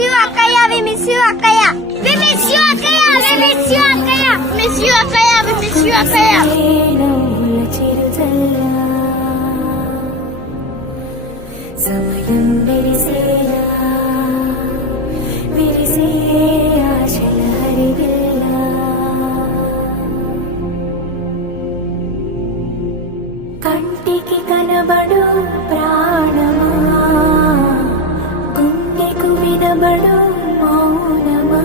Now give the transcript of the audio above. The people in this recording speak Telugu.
you అక్కయ్య, we miss you అక్కయ్య, we miss you అక్కయ్య, we miss you అక్కయ్య, miss you అక్కయ్య, we miss you అక్కయ్య. సమయం విరిసేలా విరిసే ఆశల హరివిల్లా కంటికి కనబడు ప్రాణమా గుండెకు వినబడు మౌనమా